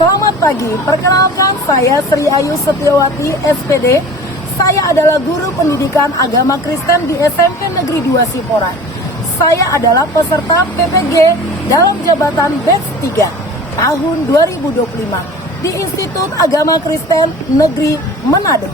Selamat pagi, perkenalkan saya Sri Ayu Setiawati, SPD. Saya adalah guru pendidikan agama Kristen di SMP Negeri 2 Sipora. Saya adalah peserta PPG dalam jabatan Batch 3 tahun 2025 di Institut Agama Kristen Negeri Manado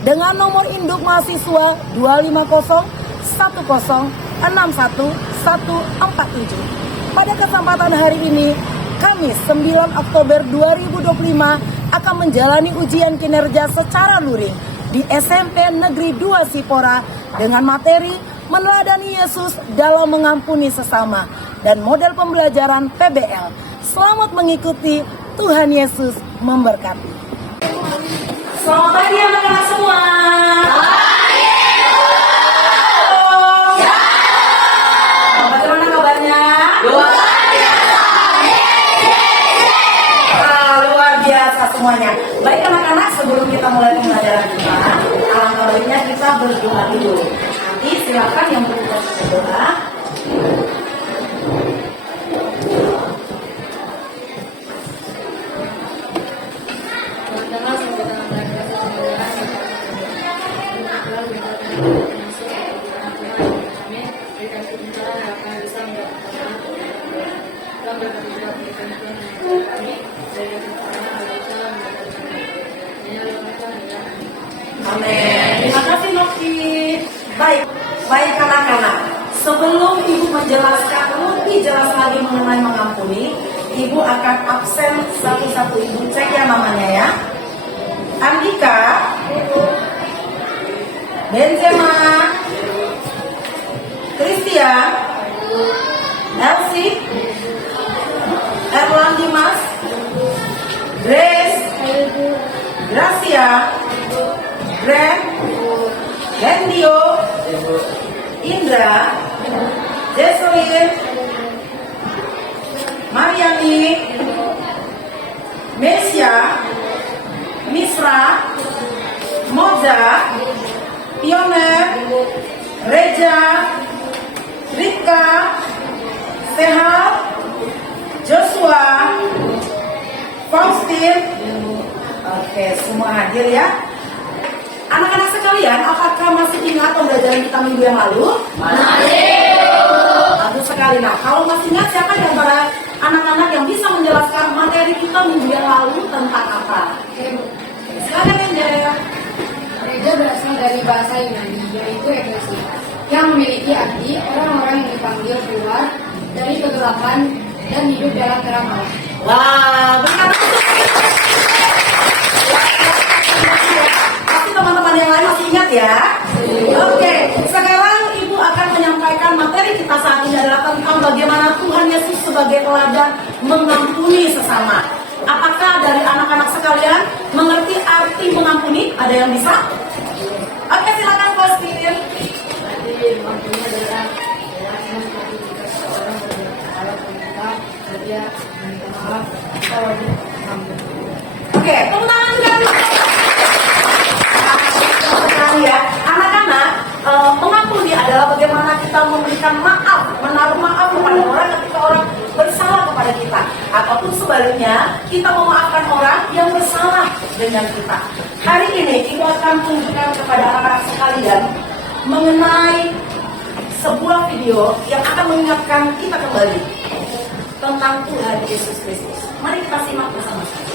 dengan nomor induk mahasiswa 25010614147. Pada kesempatan hari ini, Kamis 9 Oktober 2025 akan menjalani ujian kinerja secara luring di SMP Negeri 2 Sipora dengan materi meneladani Yesus dalam mengampuni sesama dan model pembelajaran PBL. Selamat mengikuti, Tuhan Yesus memberkati. Selamat pagi anak-anak semua. Bagaimana kabarnya? Luar biasa semuanya. Baik anak-anak, sebelum kita mulai pembelajaran kita, alangkah baiknya kita berdoa dulu. Nanti silakan yang berdoa berdoa. Amin. Terima kasih Noki. Baik anak-anak. Sebelum Ibu menjelaskan lebih jelas lagi mengenai mengampuni, Ibu akan absen satu-satu. Ibu cek ya namanya ya. Andika, Benzema, Christian, Elsie, Erlang Dimas, Grace, Gracia, Greg, Gendio, Indra, Jesselin, Mariani, Mesia, Misra, Moza, Pioner, Reja, Rika, Sehat, Joshua, Faustin. Oke, semua hadir ya. Anak-anak sekalian, apakah masih ingat pembelajaran kita minggu yang lalu? Masih. Bagus sekali. Nah, kalau masih ingat, siapa di antara anak-anak yang bisa menjelaskan materi kita minggu yang lalu tentang apa? Silakan Angel. Reja berasal dari bahasa Yunani, yaitu eklesia, yang memiliki arti orang-orang yang dipanggil keluar dari kegelapan dan hidup dalam terang Allah. Wah, benar. Pasti teman-teman yang lain masih ingat ya? Oke, sekarang Ibu akan menyampaikan materi kita saat ini adalah tentang bagaimana Tuhan Yesus sebagai teladan mengampuni sesama. Apakah dari anak-anak sekalian mengerti arti mengampuni? Ada yang bisa? Oke, silakan Faustin. Jadi mengampuni adalah jelasnya seperti jika seorang bersalah pada kita, dan dia meminta maaf atau mengampuni. Oke, tangan kan? Sekali ya, anak-anak, mengampuni adalah bagaimana kita memberikan maaf, menaruh maaf kepada orang ketika orang bersalah kepada kita, ataupun sebaliknya kita memaafkan orang yang bersalah dengan kita. Hari ini Ibu akan tunjukkan kepada anak-anak sekalian mengenai sebuah video yang akan mengingatkan kita kembali tentang Tuhan Yesus Kristus. Mari kita simak bersama-sama.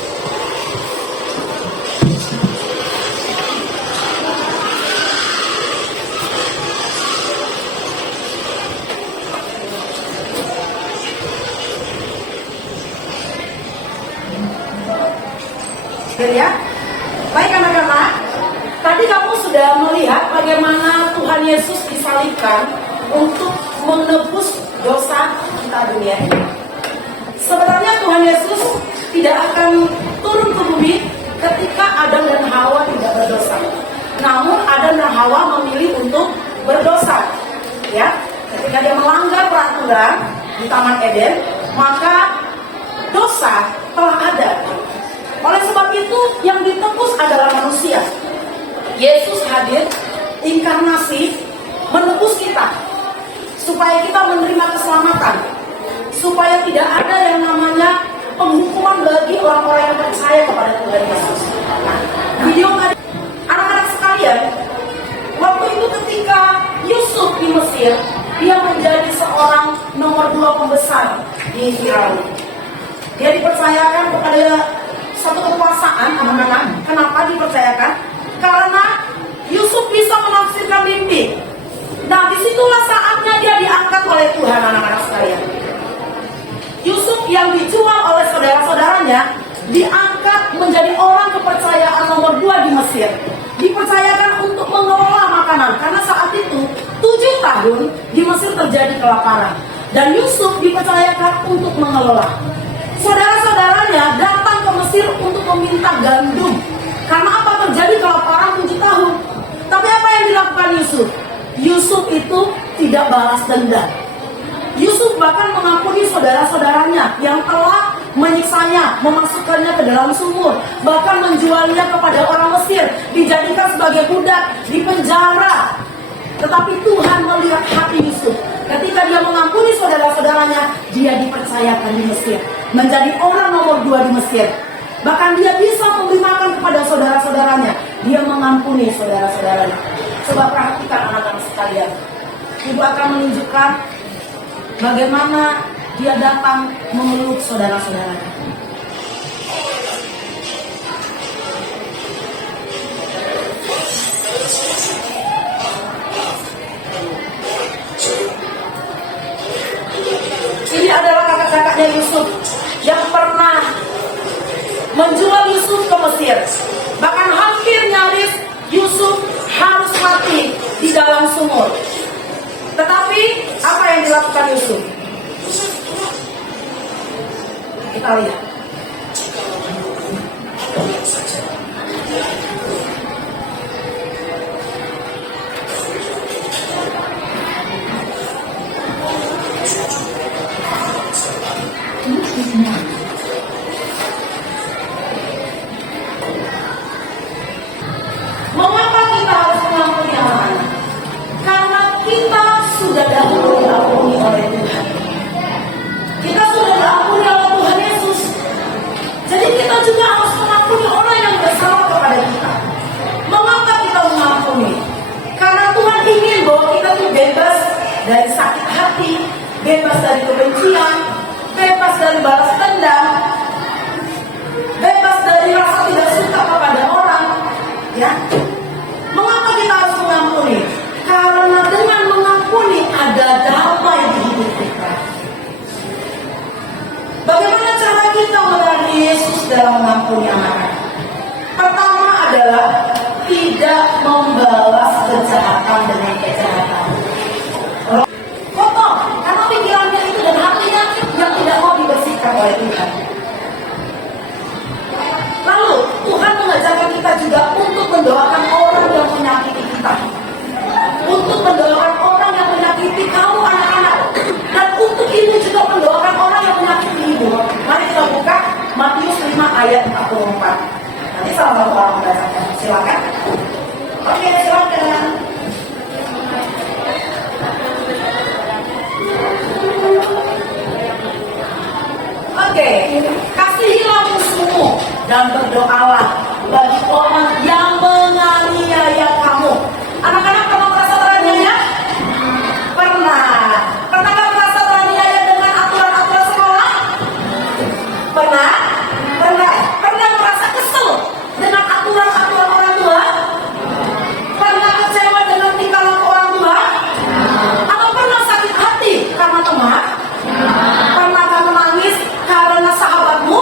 Ya, baik anak-anak, tadi kamu sudah melihat bagaimana Tuhan Yesus disalibkan untuk menebus dosa kita dunia ini. Sebenarnya Tuhan Yesus tidak akan turun ke bumi ketika Adam dan Hawa tidak berdosa. Namun Adam dan Hawa memilih untuk berdosa. Ya, ketika dia melanggar peraturan di Taman Eden, maka dosa telah ada. Oleh sebab itu yang ditebus adalah manusia. Yesus hadir, inkarnasi, menebus kita supaya kita menerima keselamatan, supaya tidak ada yang namanya penghukuman bagi orang-orang yang kedua pembesar di Firaun. Dia dipercayakan kepada satu kekuasaan, anak-anak. Kenapa dipercayakan? Karena Yusuf bisa menafsirkan mimpi. Nah, disitulah saatnya dia diangkat oleh Tuhan, anak-anak sekalian. Yusuf yang dijual oleh saudara-saudaranya diangkat menjadi orang kepercayaan nomor 2 di Mesir. Dipercayakan untuk mengelola makanan, karena saat itu 7 tahun di Mesir terjadi kelaparan. Dan Yusuf dipercayakan untuk mengelola. Saudara-saudaranya datang ke Mesir untuk meminta gandum. Karena apa? Terjadi kelaparan 7 tahun. Tapi apa yang dilakukan Yusuf? Yusuf itu tidak balas dendam. Yusuf bahkan mengampuni saudara-saudaranya yang telah menyiksanya, memasukkannya ke dalam sumur, bahkan menjualnya kepada orang Mesir, dijadikan sebagai budak, dipenjara. Tetapi Tuhan melihat hati Yusuf. Ketika dia mengampuni saudara-saudaranya, dia dipercayakan di Mesir, menjadi orang nomor 2 di Mesir. Bahkan dia bisa memberi makan kepada saudara-saudaranya. Dia mengampuni saudara-saudaranya. Sebab perhatikan anak-anak sekalian, Ibu akan menunjukkan bagaimana dia datang memeluk saudara-saudaranya. Ini adalah kakak-kakaknya Yusuf yang pernah menjual Yusuf ke Mesir. Bahkan hampir nyaris Yusuf harus mati di dalam sumur. Tetapi apa yang dilakukan Yusuf? Kita lihat. Mengapa kita harus mengampuni anak-anak? Karena kita sudah dahulu diampuni oleh Tuhan. Kita sudah diampuni oleh Tuhan Yesus. Jadi kita juga harus mengampuni orang yang bersalah kepada kita. Mengapa kita mengampuni? Karena Tuhan ingin bahwa kita tuh bebas dari sakit hati, bebas dari kebencian, bebas dari balas dendam, bebas dari rasa tidak suka kepada orang. Ya, mengapa kita harus mengampuni? Karena dengan mengampuni ada damai di hidup kita. Bagaimana cara kita melayani Yesus dalam mengampuni anak-anak? Pertama adalah tidak membalas kejahatan dengan kejahatan. Kotor, karena pikirannya itu dan hatinya yang tidak mau dibersihkan oleh Tuhan. Lalu Tuhan mengajarkan kita juga untuk mendoakan orang yang menyakiti kita, untuk mendoakan orang yang menyakiti kamu anak-anak, dan untuk ibu juga mendoakan orang yang menyakiti ibu. Mari kita buka Matius 5 ayat 44. Nanti salah satu orang membacakan. Silakan. Oke, silakan. Oke, kasihilah musuhmu dan berdoalah bagi orang yang menganiaya kamu. Anak-anak pernah merasa teraniaya? Pernah. Pernah nggak merasa teraniaya dengan aturan-aturan sekolah? Pernah. Pernah. Pernah merasa kesel dengan aturan-aturan orang tua? Pernah kecewa dengan tingkah laku orang tua? Atau pernah sakit hati karena teman? Pernah kamu nangis karena sahabatmu?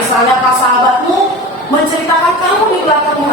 Misalnya pas sahabatmu menceritakan kamu di belakangmu,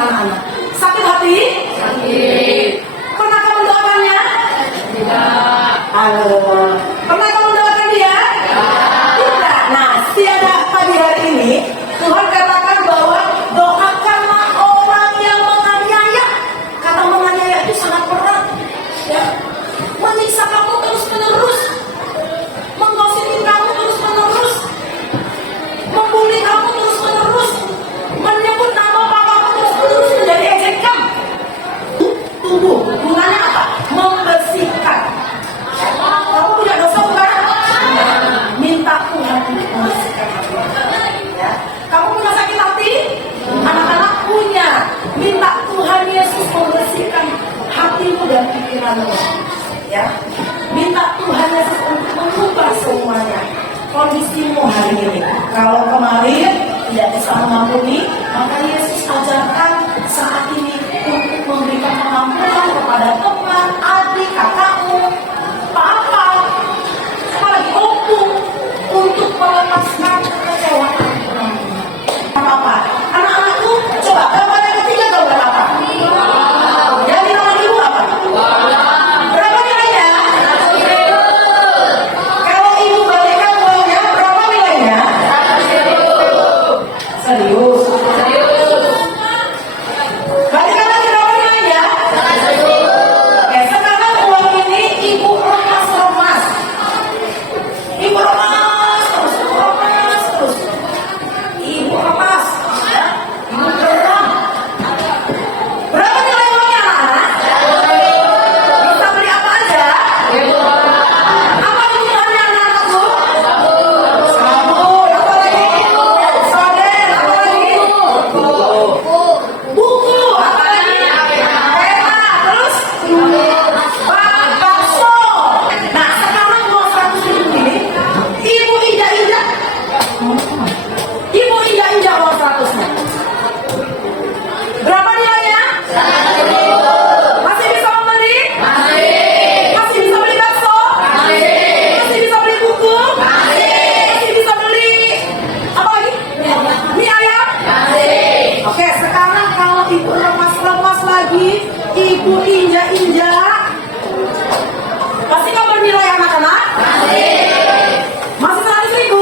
kondisimu hari ini. Kalau kemarin tidak bisa mengampuni, maka Yesus ajarkan saat ini untuk memberikan pengampunan kepada teman, adik, kakakmu, papa, apalagi opung, untuk melepaskan kekecewaan. Apa? Anak-anakku, coba gambar yang ketiga gambar apa? Yang di nomor ibu apa? Berapa nilainya? Kalau ibu balikan uangnya, berapa nilainya? Serius. Balikan lagi berapa nilainya? Oke, sekarang uang ini ibu remas-remas. Ibu remas terus. Ibu remas. Ibu geram. Berapa nilai uangnya anak-anak? Bisa beli apa aja? Apa kebutuhannya anak-anakku? Sabun, apa lagi? Soden, apa lagi? Buku, apa lagi? Pena, terus? Bakso. Nah, sekarang uang 100.000 ini, ibu injak-injak. Ibu injak-injak uang 100-nya. Berapa nilainya? Masih bisa membeli? Masih bisa beli bakso? Masih bisa beli buku? Masih bisa beli apa lagi? Mie ayam? Oke, sekarang kalau ibu lemas-lemas lagi, ibu injak-injak, pasti kamu bernilai anak-anak? Masih 100.000?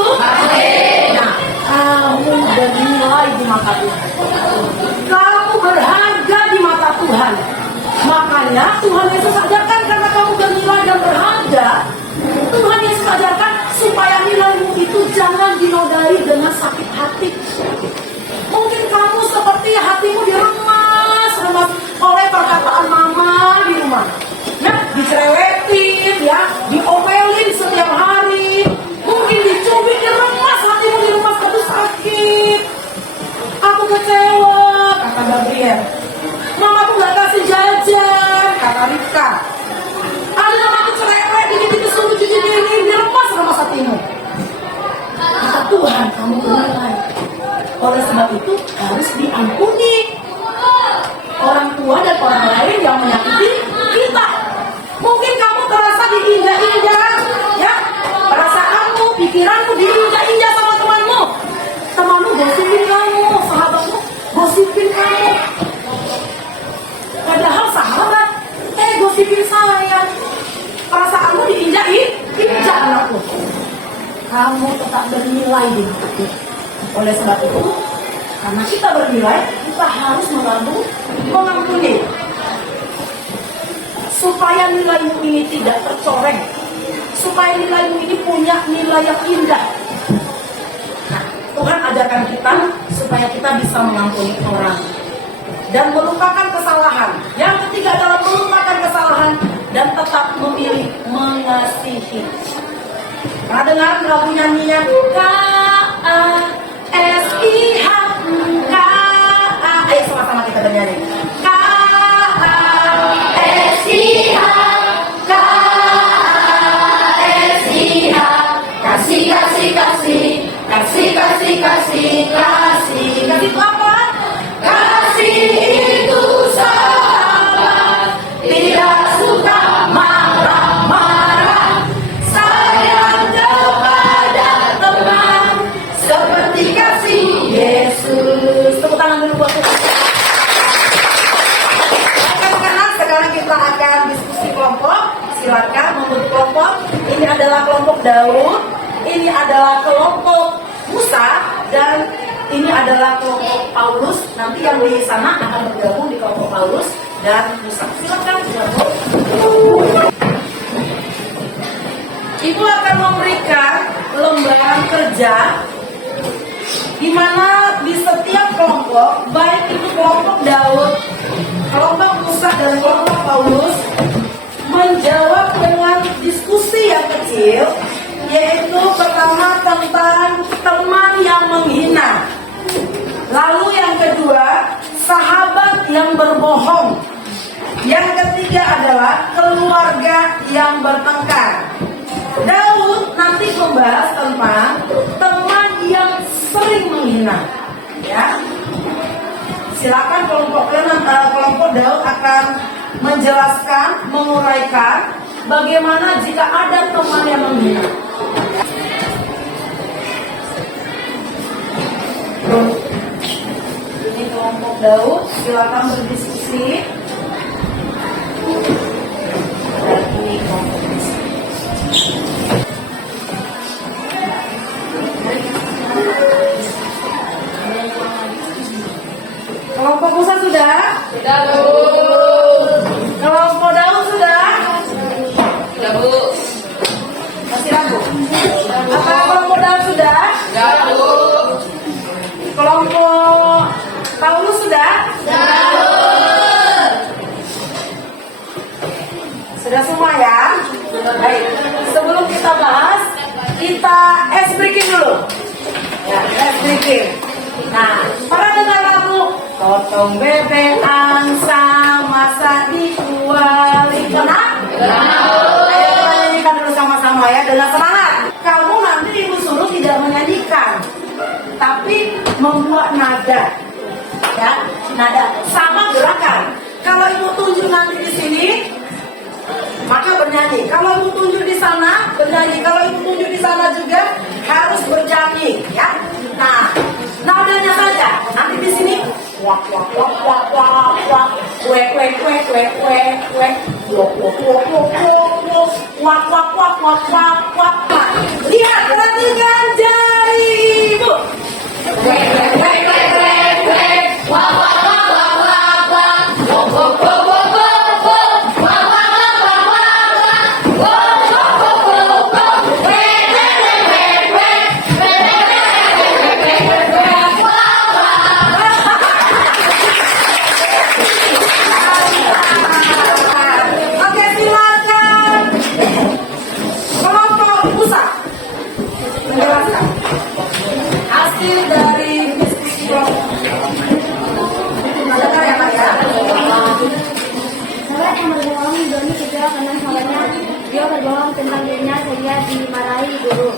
Nah, kamu bernilai di mata Tuhan. Kamu berharga di mata Tuhan. Makanya Tuhan Yesus ajarkan karena kamu bernilai dan berharga. Tuhan Yesus ajarkan supaya nilaimu itu jangan dinodai dengan sakit hati. Mungkin kamu seperti hatimu diremas oleh perkataan mama di rumah. Ya, dicerewetin, ya, diomelin setiap hari. Mungkin dicubit, diremas, hatimu diremas, aduh sakit. Aku kecewa, kata Gabriel. Mamaku gak kasih jajan, kata Rika. Ada aku cerewet, dikit-dikit suruh cuci piring, diremas hatimu. Kata Tuhan, kamu bernilai. Oleh sebab itu harus diampuni. Orang tua dan orang lain yang menyakiti kita. Mungkin kamu terasa diinjak-injak, ya, perasaanmu, pikiranmu diinjak-injak sama temanmu. Temanmu gosipin kamu, sahabatmu gosipin kamu. Padahal sahabat, gosipin saya. Perasaanmu diinjak anakku. Kamu tetap bernilai di mata Tuhan. Oleh sebab itu, karena kita bernilai, kita harus mengampuni. Supaya nilaimu ini tidak tercoreng. Supaya nilaimu ini punya nilai yang indah. Nah, Tuhan ajarkan kita supaya kita bisa mengampuni orang. Dan melupakan kesalahan. Yang ketiga adalah melupakan kesalahan. Dan tetap memilih mengasihi. Pernah dengar lagu nyanyinya? K-A-S-I-H K-A. Ayo sama-sama kita bernyanyi. K-A-S-I-H K-A-S-I-H. Kasih, kasih, kasih. Kasih, kasih, kasih. Kasih. Kasih itu apa? Kasih itu sahabat, tidak suka marah-marah, sayang kepada teman, seperti kasih Yesus. Tepuk tangan dulu buat Tuhan. Sekarang kita akan diskusi kelompok. Silakan membentuk kelompok. Ini adalah kelompok Daud, ini adalah kelompok Musa, dan ini adalah kelompok Paulus. Nanti yang di sana akan bergabung di kelompok Paulus dan Musa. Silakan bergabung. Ibu akan memberikan lembaran kerja di mana di setiap kelompok, baik itu kelompok Daud, kelompok Musa dan kelompok Paulus, menjawab dengan diskusi yang kecil, yaitu pertama tentang teman yang menghina. Lalu yang kedua, sahabat yang berbohong. Yang ketiga adalah keluarga yang bertengkar. Daud nanti membahas tentang Kelompok Daud akan menjelaskan, menguraikan bagaimana jika ada teman yang menghina. Ini kelompok Daud, silakan berdiskusi. Dan ini kelompok diskusi. Kelompok Musa sudah? Sudah, Bu. Kelompok Daud sudah? Sudah, Bu. Masih ragu? Apa kelompok Daud sudah? Sudah, Bu. Kelompok Paulus sudah? Sudah semua ya? Baik. Sebelum kita bahas, kita ice breaking dulu. Ya, ice breaking. Nah, para dengar lagu potong bebekan sama sadi kuali kena? Ayo kita nyanyikan dulu sama-sama ya dengan semangat. Kamu nanti ibu suruh tidak menyanyikan, tapi membuat nada, ya, nada sama gerakan. Kalau ibu tunjuk nanti di sini, maka bernyanyi. Kalau ibu tunjuk di sana, bernyanyi. Kalau ibu tunjuk di sana juga harus berjanji, ya. Nah, nadanya saja. Nanti di sini, wak wak wak wak wak wak, wek wek wek wek wek wek, wak wak wak wak wak wak wak wak wak wak wak. Lihat, perhatikan jari ibu. Wek wek wek wek wek wek, wak wak wak wak wak wak, wak wak wak wak. Oke, silakan. Kelompok Musa menjelaskan hasil dari diskusi kelompok. Dengar ya, Pak ya. Sahabat yang berbohong, Doni kecewa karena salahnya dia berbohong tentang dirinya sehingga dimarahi guru.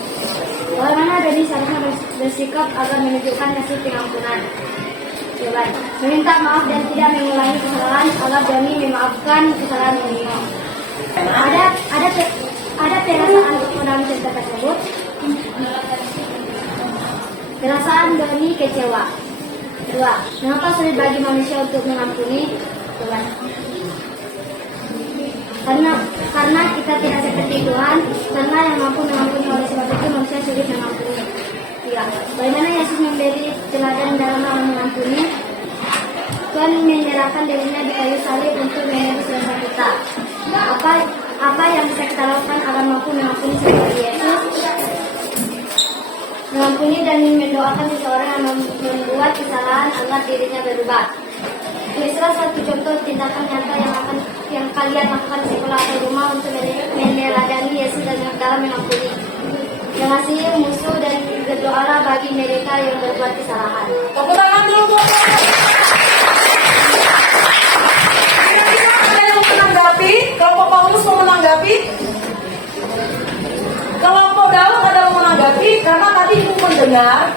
Bagaimana Doni seharusnya bersikap agar menunjukkan kasih pengampunan? Jawaban: meminta maaf dan tidak mengulangi kesalahan agar Doni memaafkan kesalahan ini. Ada perasaan dalam cerita tersebut. Perasaan Doni kecewa. 2. Mengapa sulit bagi manusia untuk mengampuni? Jawaban: karena kita tidak seperti Tuhan, karena yang mampu mengampuni, oleh sebab itu manusia sulit mengampuni. 3. Bagaimana Yesus memberi teladan dalam hal mengampuni? Tuhan menyerahkan dirinya di kayu salib untuk menebus dosa kita. Apa yang bisa kita lakukan agar mampu mengampuni seperti Yesus? Mengampuni dan mendoakan seseorang yang membuat kesalahan agar dirinya berubah. Tulislah satu contoh tindakan nyata yang kalian lakukan di sekolah atau rumah untuk meneladani Yesus dalam mengampuni. Mengasihi musuh dan berdoalah bagi mereka yang berbuat kesalahan. Tepuk tangan dulu, Bu. Kira-kira ada yang menanggapi? Kelompok Paulus mau menanggapi? Kelompok Daud ada yang menanggapi? Karena tadi ibu mendengar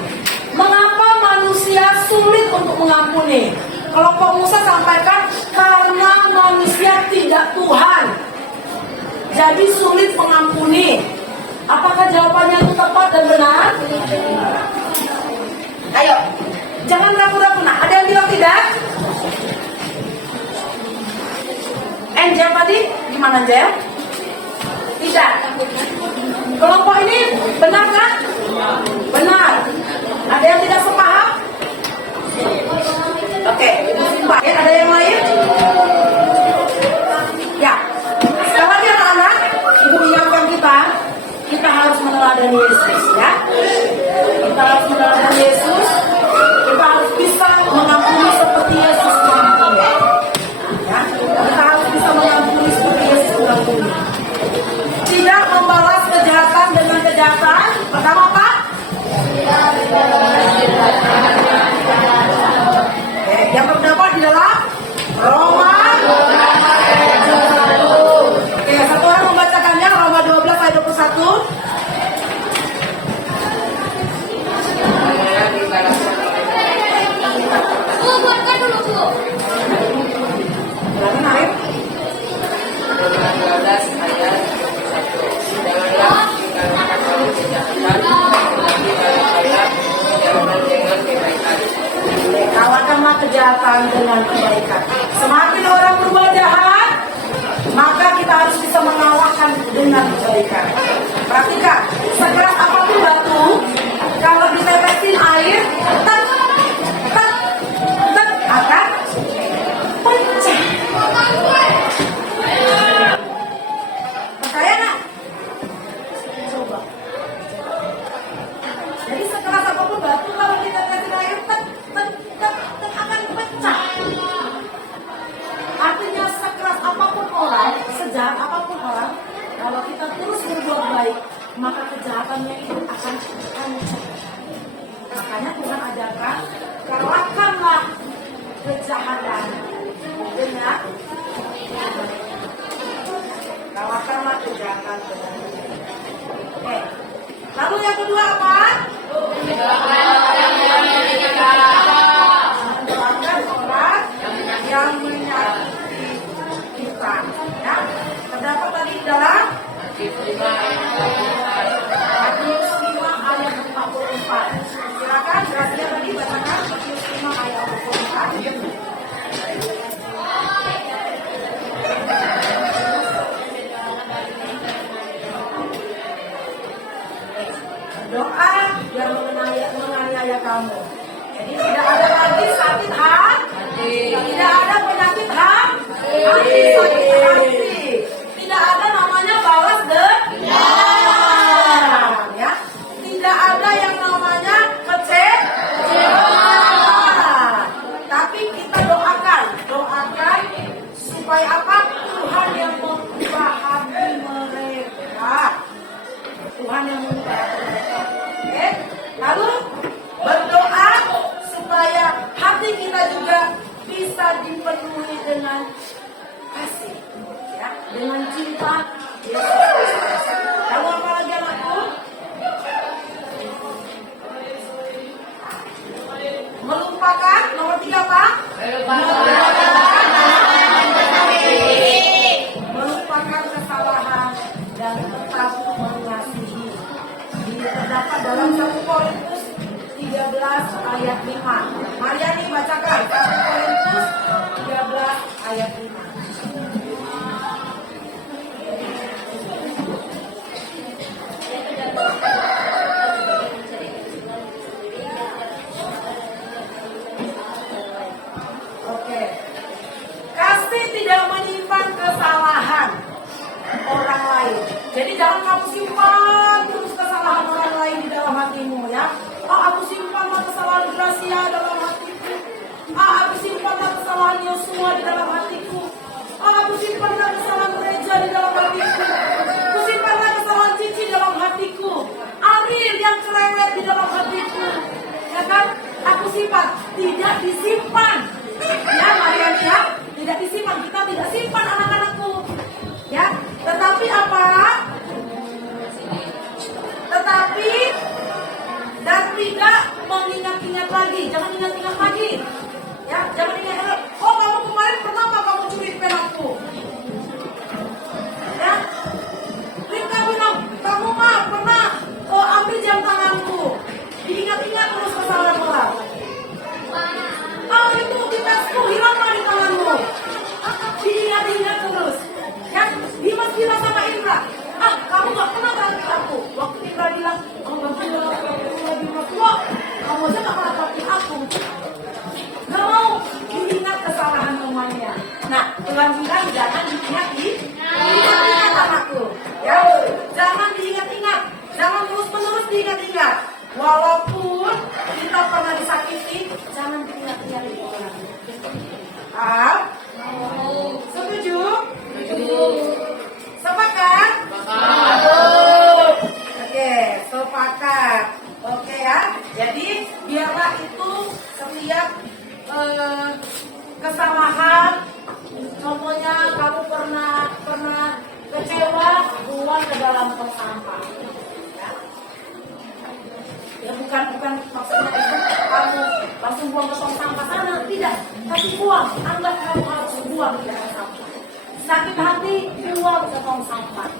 mengapa manusia sulit untuk mengampuni. Kelompok Musa sampaikan karena manusia tidak Tuhan, jadi sulit mengampuni. Apakah jawabannya itu tepat dan benar? Ayo, jangan ragu-ragu. Nah, ada yang bilang tidak? Angel tadi, gimana Angel? Tidak. Kelompok ini benar kan? Benar. Ada yang tidak sepaham? Oke, Pak, ya, ada yang lain? Ya, sekali lagi anak-anak, ibu ingatkan kita harus meneladani Yesus, ya. Kita harus meneladani Yesus. Kita harus bisa mengampuni seperti Yesus mengampuni. Ya, kita harus bisa mengampuni seperti Yesus mengampuni. Tidak membalas kejahatan dengan kejahatan. Pertama apa? Yang terdapat di dalam Roma. Oke, satu orang membacakannya, Roma 12 ayat 21. kejahatan dengan kebaikan. Semakin orang berbuat jahat, maka kita harus bisa mengalahkan dengan kebaikan. Perhatikan, sekeras apapun batu, kalau ditetesin air, tek, tek, tek, akan pecah. Percaya nggak? Coba. Jadi sekeras apapun batu, kalau ditetesin air, tek, tek, tek, tek, akan pecah. Artinya sekeras apapun orang, sejahat apapun orang, kalau kita terus berbuat baik, maka kejahatannya itu akan hancur. Makanya Tuhan ajarkan, kalahkanlah kejahatan dengan kalahkanlah kejahatan dengan. Oke. Lalu yang kedua apa? Mendoakan orang yang menyakiti kita. Ya. Terdapat tadi dalam Matius 5 ayat 44. Silakan Gracia tadi bacakan Matius 5 ayat 44. Doa yang menganiaya kamu. Jadi tidak ada lagi sakit hati, tidak ada penyakit hati, tidak ada namanya balas dendam, ya. Tidak ada yang namanya kecewa. Tapi kita doakan supaya apa? Tuhan yang memahami mereka. Tuhan yang memberkati mereka. Oke? Lalu berdoa supaya hati kita juga bisa dipenuhi dengan kasih, ya, dengan cinta Yesus Kristus. Lalu apa lagi anakku? Melupakan, nomor 3 apa? Melupakan kesalahan dan tetap mengasihi. Terdapat dalam 1 Korintus 13 ayat 5. Mariani bacakan 1 Korintus 13 ayat 5. Oke. Kasih tidak menyimpan kesalahan orang lain. Jadi jangan kamu simpan terus kesalahan orang lain di dalam hatimu, ya. Aku simpanlah kesalahan Gracia dalam hatiku. Aku simpanlah kesalahan Yosua di dalam hatiku. Aku simpanlah kesalahan gereja di dalam hatiku. Aku simpanlah kesalahan Cici dalam hatiku. Ariel yang cerewet di dalam hatiku. Ya kan? Aku simpan, tidak disimpan. Ya, Mariani, ya. Tidak disimpan, kita tidak simpan anak-anakku. Ya, tetapi apa? Tetapi dan tidak mengingat-ingat lagi. Jangan ingat-ingat lagi. Ya, jangan ingat-ingat. Oh, kamu kemarin pernah apa kamu curi penakku? Ya, Rika bilang, kamu mah pernah ambil jam tanganku. Diingat-ingat terus kesalahan orang. Oh, itu kitasku hilanglah di tanganmu. Diingat-ingat terus. Ya, Dimas bilang sama Indra, kamu gak pernah bantu aku. Waktu Indra bilang, bantu Dimas, kamu aja gak pernah bantu aku. Gak mau diingat kesalahan temannya. Nah, Tuhan bilang jangan diingat-ingat anakku. Ya, jangan diingat-ingat, jangan terus-menerus diingat-ingat. Walaupun kita pernah disakiti, jangan diingat-ingat itu lagi. Setuju? Sepakat? Oke, sepakat. Oke ya. Jadi biarlah itu setiap kesalahan. Contohnya kamu pernah kecewa, buang ke dalam tong sampah. Ya, bukan maksudnya itu kamu langsung buang ke tong sampah sana, tidak. Tapi buang, anggap kamu harus buang ke dalam sampah. Sakit hati, buang ke tong sampah.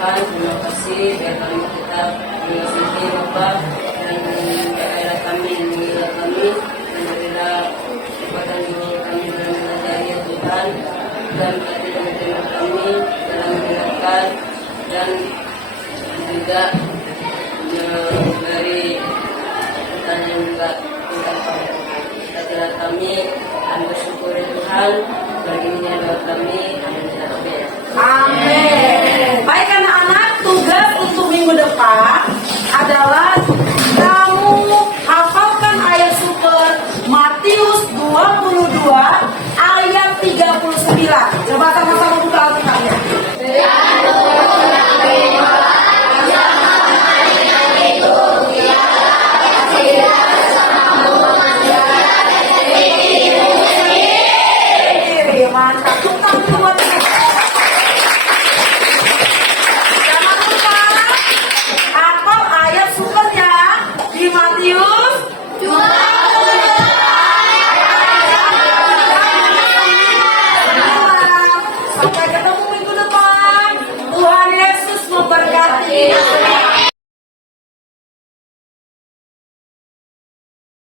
Tuhan, terima kasih biar kami tetap mengasihi Bapa dan daerah kami dan mengira kami dan berilah kekuatan jiwa kami dalam belajar ya Tuhan, dan berkati teman-teman kami dalam mendengarkan dan juga memberi pertanyaan juga tentang Tuhan. Kami dan bersyukur ya Tuhan, bagi doa kami, amin. Amin.